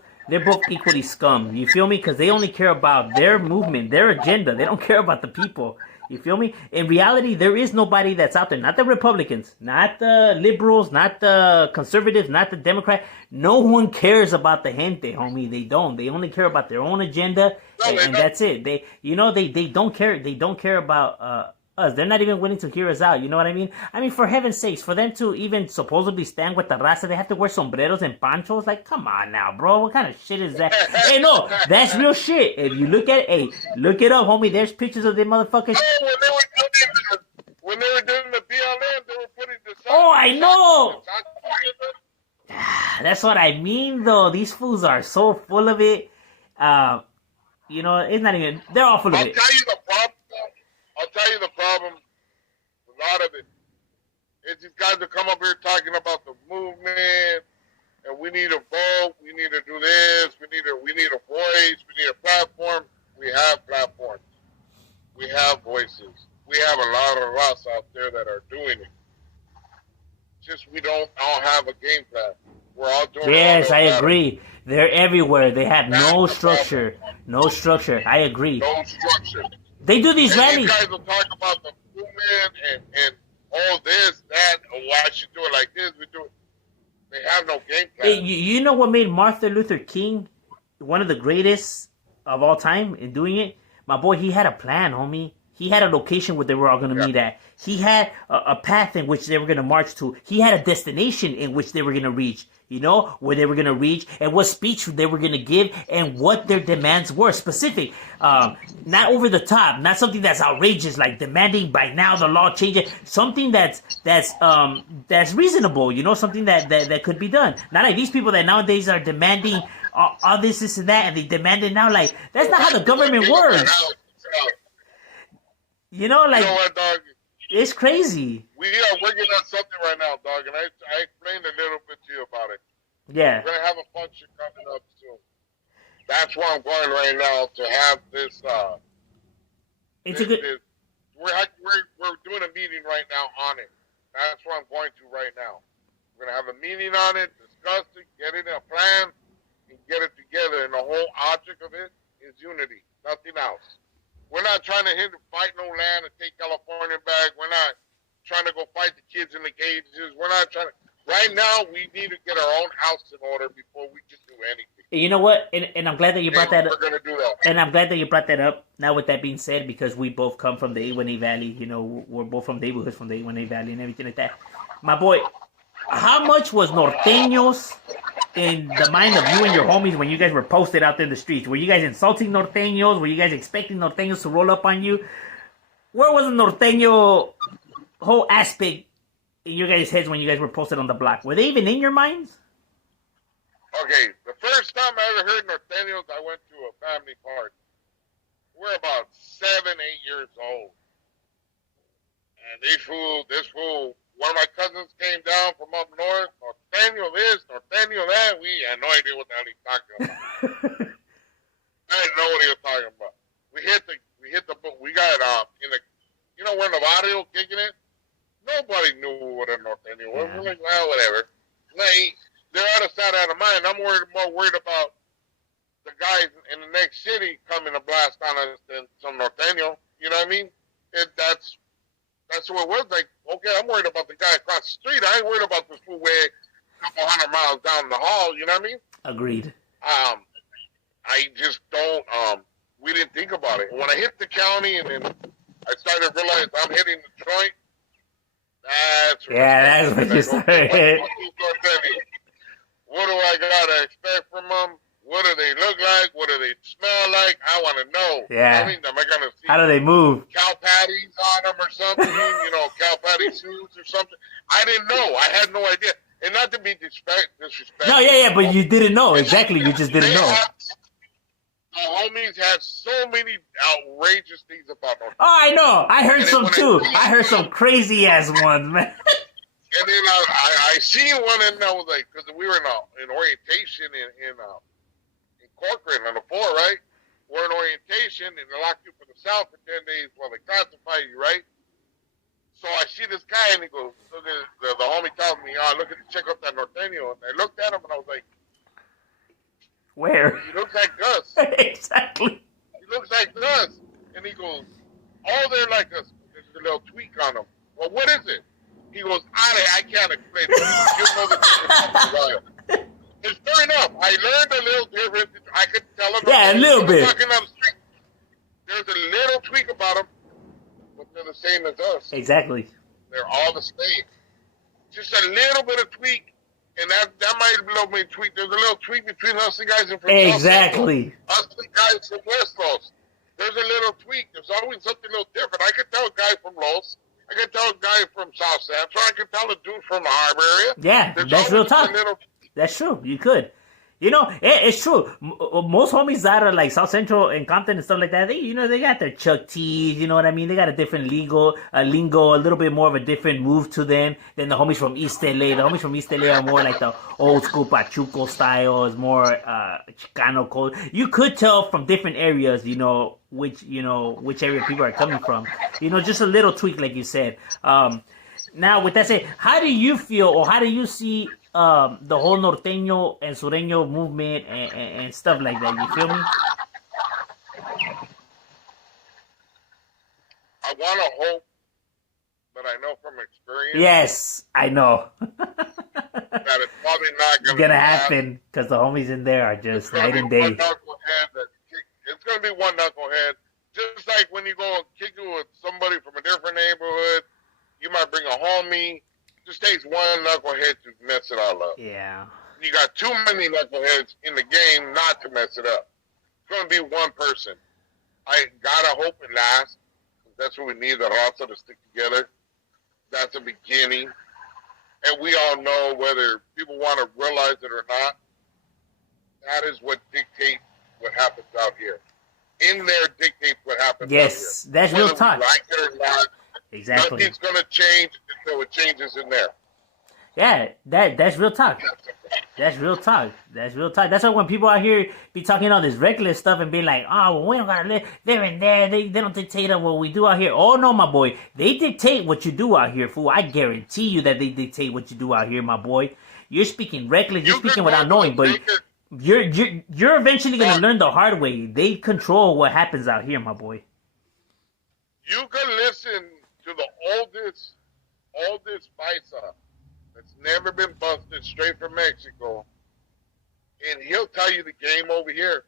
equally scum. You feel me? Because they only care about their movement, their agenda. They don't care about the people. You feel me? In reality, there is nobody that's out there. Not the Republicans, not the liberals, not the conservatives, not the Democrats. No one cares about the gente, homie. They don't. They only care about their own agenda, and that's it. They don't care. They don't care about us. They're not even willing to hear us out. You know what I mean? I mean, for heaven's sakes, for them to even supposedly stand with the raza, they have to wear sombreros and panchos. Like, come on now, bro. What kind of shit is that? Hey, no, that's real shit. If you look at it, hey, look it up, homie. There's pictures of them motherfuckers. When they were doing the BLM, they were putting the sign. Oh, I know. That's what I mean, though. These fools are so full of it. You know, it's not even. They're all full of it. I'll tell you the problem. A lot of it. It's these guys that come up here talking about the movement, and we need a vote. We need to do this. We need a voice. We need a platform. We have platforms. We have voices. We have a lot of us out there that are doing it. Just we don't all have a game plan. We're all doing. Yes, I agree. They're everywhere. They have no structure. No structure. I agree. No structure. They do these rallies. These guys will talk about the movement and all this, that, or why I should do it like this. We do it. They have no game plan. You know what made Martin Luther King one of the greatest of all time in doing it? My boy, he had a plan, homie. He had a location where they were all going to meet at. He had a path in which they were going to march to. He had a destination in which they were going to reach. You know, where they were going to reach and what speech they were going to give and what their demands were. Specific. Not over the top. Not something that's outrageous, like demanding by now the law changes. Something that's reasonable. You know, something that could be done. Not like these people that nowadays are demanding all this, and that, and they demand it now. Like, that's not how the government works. You know, like, you know what, dog? It's crazy. We are working on something right now, dog, and I explained a little bit to you about it. Yeah. We're going to have a function coming up soon. That's where I'm going right now to have this. It's a good. We're doing a meeting right now on it. That's where I'm going to right now. We're going to have a meeting on it, discuss it, get it in a plan, and get it together. And the whole object of it is unity, nothing else. We're not trying to fight no land and take California back. We're not trying to go fight the kids in the cages. We're not trying to. Right now, we need to get our own house in order before we can do anything. You know what? And I'm glad that you brought that up. We're gonna do that. And I'm glad that you brought that up. Now, with that being said, because we both come from the A1A Valley, you know, we're both from neighborhoods from the A1A Valley and everything like that. My boy, how much was norteños in the mind of you and your homies when you guys were posted out there in the streets? Were you guys insulting norteños? Were you guys expecting norteños to roll up on you? Where was the norteño whole aspect in your guys' heads when you guys were posted on the block? Were they even in your minds? Okay, the first time I ever heard norteños, I went to a family party. We're about 7, 8 years old. And this fool, one of my cousins came down from up north, norteño this, norteño that. We had no idea what the hell he was talking about. I didn't know what he was talking about. We got, you know where Navarro kicking it? Nobody knew what a norteño was. We're like, well, whatever. They're out of sight, out of mind. I'm more worried about the guys in the next city coming to blast on us than some norteño. You know what I mean? That's what it was. Like, okay, I'm worried about the guy across the street. I ain't worried about this fool way a couple 100 miles down the hall. You know what I mean? Agreed. I just don't. We didn't think about it. When I hit the county and then I started to realize I'm hitting the joint. That's what you started. What do I gotta expect from them? What do they look like? What do they smell like? I want to know. Yeah. I mean, am I gonna see? How do they move? Cow patties on them or something? You know, cow patty shoes or something. I didn't know. I had no idea. And not to be disrespectful. No, yeah, but you didn't know. Exactly. You just didn't know. The homies had so many outrageous things about them. Oh, I know. I heard some too. I heard some crazy ass ones, man. And then I seen one and I was like, because we were in orientation in corporate on the floor, right? We're in orientation and they lock you for the South for 10 days while they classify you, right? So I see this guy and he goes, so the homie tells me, look at check out that norteño. And I looked at him and I was like, where? He looks like us. Exactly. He looks like us. And he goes, they're like us. There's a little tweak on them. Well, what is it? He goes, I can't explain it. You know the difference. It's fair enough. I learned a little difference. I could tell him. Yeah, a little bit. Walking down the street. There's a little tweak about them, but they're the same as us. Exactly. They're all the same. Just a little bit of tweak. And that might be a little bit tweak. There's a little tweak between us and guys from exactly. Us and guys from West Los. There's a little tweak. There's always something a little different. I could tell a guy from Los. I could tell a guy from South Central. I could tell a dude from the harbor area. Yeah, that's real talk. That's true. You could. You know, it's true. Most homies that are like South Central and Compton and stuff like that, they got their Chuck T's, you know what I mean? They got a different lingo, a little bit more of a different move to them than the homies from East LA. The homies from East LA are more like the old school Pachuco style, is more Chicano code. You could tell from different areas, which area people are coming from. Just a little tweak, like you said. Now, with that said, how do you feel, or how do you see the whole norteño and sureño movement and stuff like that? You feel me? I want to hope, but I know from experience. Yes, I know. that it's probably not going to happen because the homies in there are just night and day. It's going to be one knucklehead. Just like when you go and kick it with somebody from a different neighborhood, you might bring a homie. Just takes one knucklehead to mess it all up. Yeah. You got too many knuckleheads in the game not to mess it up. It's going to be one person. I gotta hope it lasts. That's what we need, the Raza to stick together. That's the beginning. And we all know whether people want to realize it or not, that is what dictates what happens out here. In there dictates what happens out here. Yes, that's real talk. Like it or not, exactly. Nothing's going to change until it changes in there. Yeah, that's real talk. That's real talk. That's real talk. That's why when people out here be talking all this reckless stuff and be like, oh, well, we don't gotta live there and there. They don't dictate what we do out here. Oh, no, my boy. They dictate what you do out here, fool. I guarantee you that they dictate what you do out here, my boy. You're speaking reckless. You're speaking without knowing, but you're eventually going to learn the hard way. They control what happens out here, my boy. You can listen to the oldest paisa that's never been busted, straight from Mexico, and he'll tell you the game over here.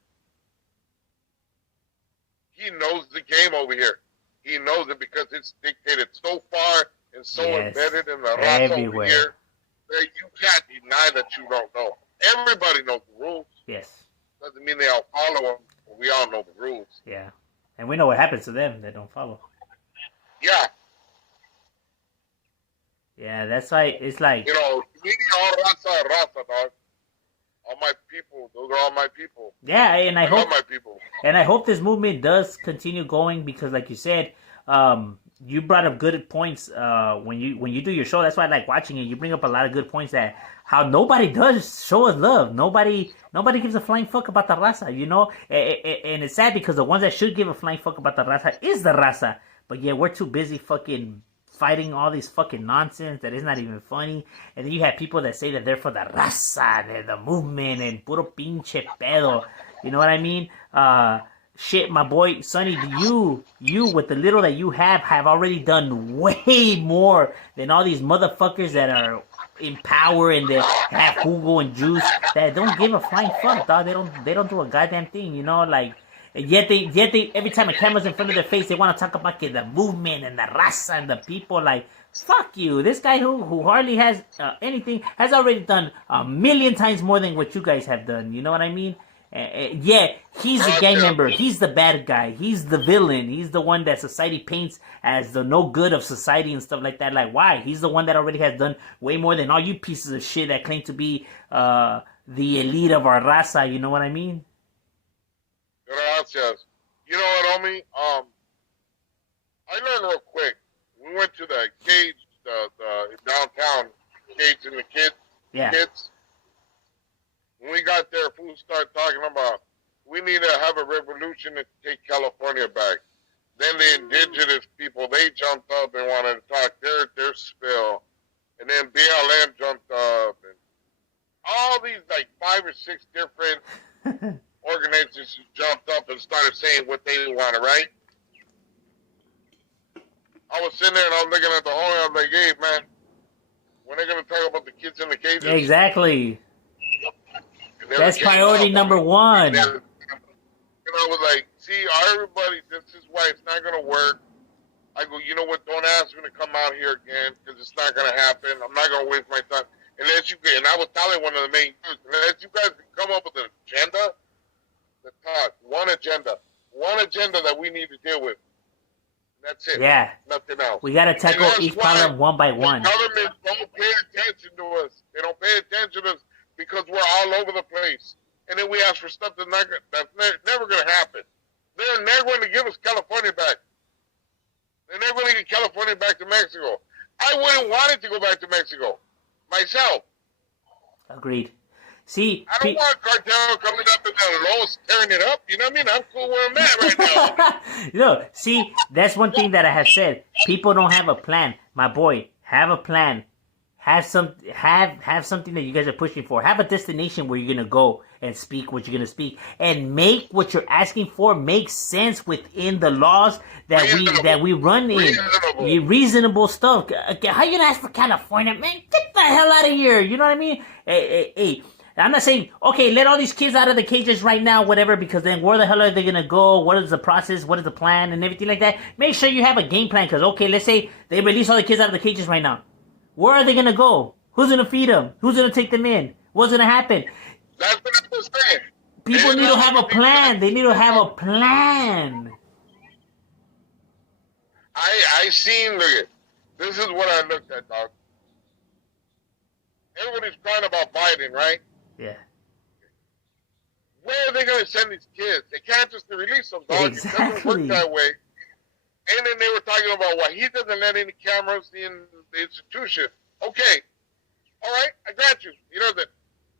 He knows the game over here. He knows it because it's dictated so far and so embedded in the raza over here that you can't deny that you don't know. Everybody knows the rules. Yes. Doesn't mean they all follow them. But we all know the rules. Yeah. And we know what happens to them that don't follow. Yeah. Yeah, that's why it's like... You know, all raza, dog. All my people. Those are all my people. Yeah, and I hope... love my people. And I hope this movement does continue going because, like you said, you brought up good points when you do your show. That's why I like watching it. You bring up a lot of good points that how nobody does show us love. Nobody gives a flying fuck about the raza, you know? And it's sad because the ones that should give a flying fuck about the raza is the raza. But yeah, we're too busy fucking fighting all these fucking nonsense that is not even funny. And then you have people that say that they're for the raza, they're the movement, and puro pinche pedo. You know what I mean? Shit, my boy, Sonny, you with the little that you have already done way more than all these motherfuckers that are in power and that have jugo and juice that don't give a flying fuck, dog. They don't do a goddamn thing, you know, like. And yet they every time a camera's in front of their face, they want to talk about the movement and the raza and the people. Like, fuck you. This guy who hardly has anything has already done 1,000,000 times more than what you guys have done. You know what I mean? Yeah, he's the gang member. He's the bad guy. He's the villain. He's the one that society paints as the no good of society and stuff like that. Like, why? He's the one that already has done way more than all you pieces of shit that claim to be the elite of our raza. You know what I mean? Gracias. You know what, homie? I learned real quick. We went to the cage, the downtown cage and the kids. Yeah. Kids. When we got there, fools started talking about we need to have a revolution to take California back. Then the indigenous people, they jumped up and wanted to talk their spill. And then BLM jumped up. And all these, like, 5 or 6 different organizations jumped up and started saying what they wanted, right? I was sitting there and I was looking at the homie. I was like, hey, man, when are they going to talk about the kids in the cages? Exactly. That's priority number one. And I was like, see, everybody, this is why it's not going to work. I go, you know what, don't ask me to come out here again because it's not going to happen. I'm not going to waste my time. Unless you get, and I was telling one of the main dudes, unless you guys can come up with an agenda, the talk, one agenda that we need to deal with. That's it. Yeah. Nothing else. We got to tackle each problem one by one. The government don't pay attention to us. They don't pay attention to us because we're all over the place. And then we ask for stuff that's never going to happen. They're never going to give us California back. They're never going to get California back to Mexico. I wouldn't want it to go back to Mexico myself. Agreed. See, I don't want cartel coming up in the lows tearing it up. You know what I mean? I'm cool where I'm at right now. You know, see, that's one thing that I have said. People don't have a plan. My boy, have a plan. Have something that you guys are pushing for. Have a destination where you're gonna go and speak what you're gonna speak, and make what you're asking for make sense within the laws that we run in. Reasonable stuff. How you gonna ask for California, man? Get the hell out of here. You know what I mean? Hey. I'm not saying, okay, let all these kids out of the cages right now, whatever, because then where the hell are they going to go? What is the process? What is the plan? And everything like that. Make sure you have a game plan, because, okay, let's say they release all the kids out of the cages right now. Where are they going to go? Who's going to feed them? Who's going to take them in? What's going to happen? That's what I was saying. People need to have a plan. They need to have a plan. I seen, look at, this is what I looked at, dog. Everybody's crying about Biden, right? Yeah. Where are they going to send these kids? They can't just release them, dog. Exactly. It doesn't work that way. And then they were talking about why he doesn't let any cameras in the institution. Okay. All right. I got you. You know that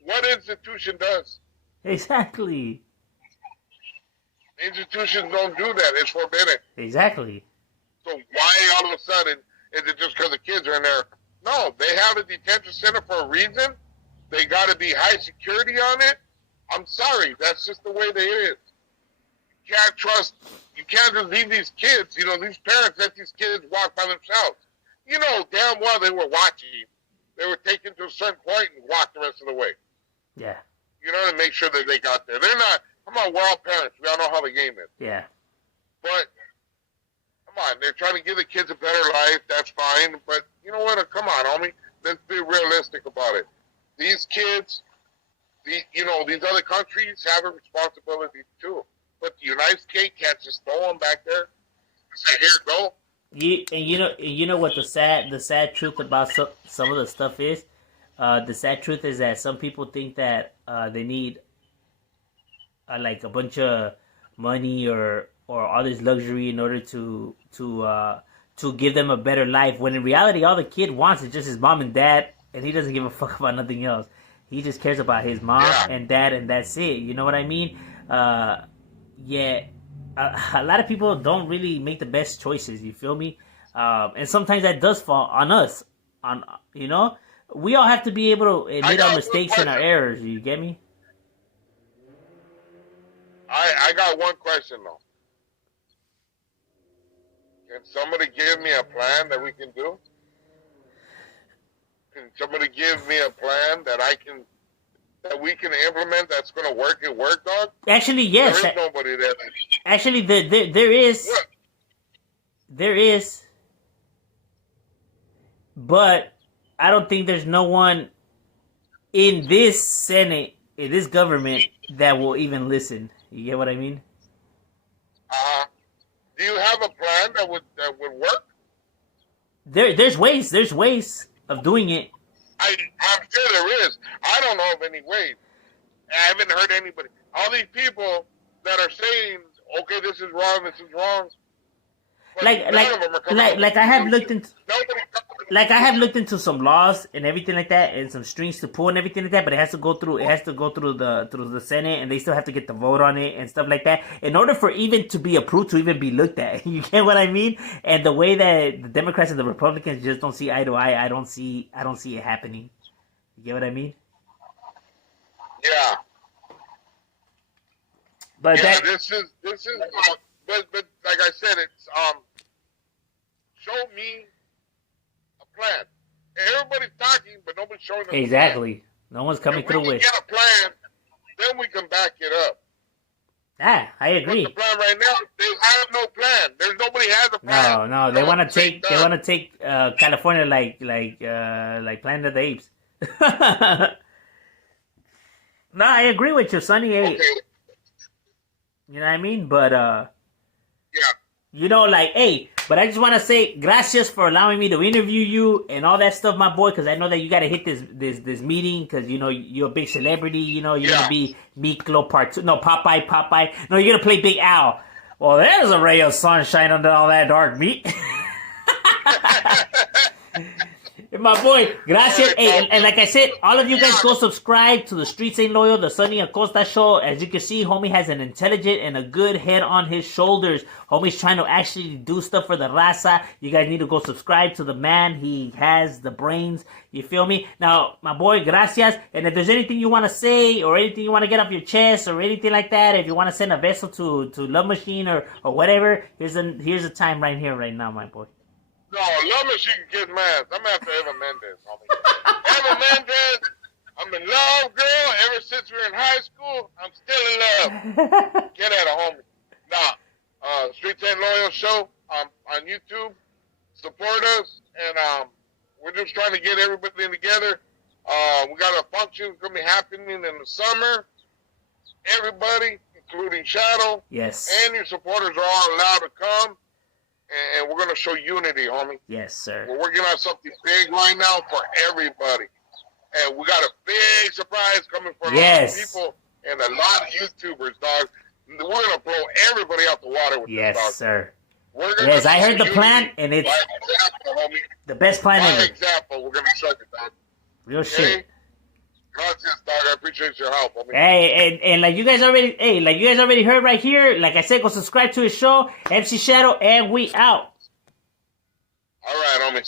what institution does? Exactly. Institutions don't do that. It's forbidden. Exactly. So why all of a sudden is it just because the kids are in there? No, they have a detention center for a reason. They got to be high security on it. I'm sorry, that's just the way they is. You can't trust. You can't just leave these kids. You know, these parents let these kids walk by themselves. You know damn well they were watching. They were taken to to a certain point and walk the rest of the way. Yeah. You know, to make sure that they got there. They're not. Come on, we're all parents. We all know how the game is. Yeah. But come on, they're trying to give the kids a better life. That's fine. But you know what? Come on, homie. Let's be realistic about it. These kids, these other countries have a responsibility too. But the United States can't just throw them back there and say, "Here, go." You know what the sad truth about some of the stuff is. The sad truth is that some people think that they need like a bunch of money or all this luxury in order to give them a better life. When in reality, all the kid wants is just his mom and dad, and he doesn't give a fuck about nothing else. He just cares about his mom and dad, and that's it. You know what I mean? Yeah. A lot of people don't really make the best choices. You feel me? And sometimes that does fall on us. We all have to be able to admit our mistakes and our errors. You get me? I got one question though. Can somebody give me a plan that we can do? Can somebody give me a plan that we can implement that's going to work and work, dog? Actually, yes. There is nobody there. Actually, there is. What? There is. But I don't think there's no one in this Senate, in this government, that will even listen. You get what I mean? Do you have a plan that would work? There's ways of doing it. I'm sure there is. I don't know of any ways. I haven't heard anybody. All these people that are saying, "Okay, this is wrong. This is wrong." Like I have looked into some laws and everything like that, and some strings to pull and everything like that. But it has to go through the Senate, and they still have to get the vote on it and stuff like that in order for even to be approved, to even be looked at. You get what I mean? And the way that the Democrats and the Republicans just don't see eye to eye, I don't see it happening. You get what I mean? Yeah. But this is. But like I said, it's show me a plan. Everybody's talking, but nobody's showing us exactly. No one's coming through with. If we get a plan, then we can back it up. I agree. But the plan right now, they have no plan. Nobody has a plan. No, they want to take California like Planet of the Apes. No, I agree with you, Sonny. Okay. You know what I mean? But yeah. But I just want to say gracias for allowing me to interview you and all that stuff, my boy, because I know that you got to hit this meeting because, you're a big celebrity. You're going to be Miklo Part 2. No, Popeye. No, you're going to play Big Al. Well, there's a ray of sunshine under all that dark meat. My boy, gracias. Hey, and like I said, all of you guys go subscribe to the Streets Ain't Loyal, the Sonny Acosta Show. As you can see, homie has an intelligent and a good head on his shoulders. Homie's trying to actually do stuff for the raza. You guys need to go subscribe to the man. He has the brains. You feel me? Now, my boy, gracias. And if there's anything you want to say or anything you want to get off your chest or anything like that, if you want to send a vessel to Love Machine or whatever, here's a time right here, right now, my boy. No, Love Machine can kiss my ass. I'm after Eva Mendes, homie. Eva Mendes, I'm in love, girl. Ever since we were in high school, I'm still in love. Get at it, homie. Nah, Streets Ain't Loyal Show on YouTube. Support us, and we're just trying to get everybody together. We got a function going to be happening in the summer. Everybody, including Shadow, yes, and your supporters are all allowed to come. And we're going to show unity, homie. Yes, sir. We're working on something big right now for everybody. And we got a big surprise coming for a lot of people and a lot of YouTubers, dog. We're going to blow everybody out the water with this, dog. Yes, sir. Yes, I heard the plan, and it's the best plan ever. By example, we're going to show you, dog. Real shit. Gracias, dog. I appreciate your help, homie. Hey, and like you guys already heard right here, like I said, go subscribe to his show, MC Shadow, and we out. All right, homies.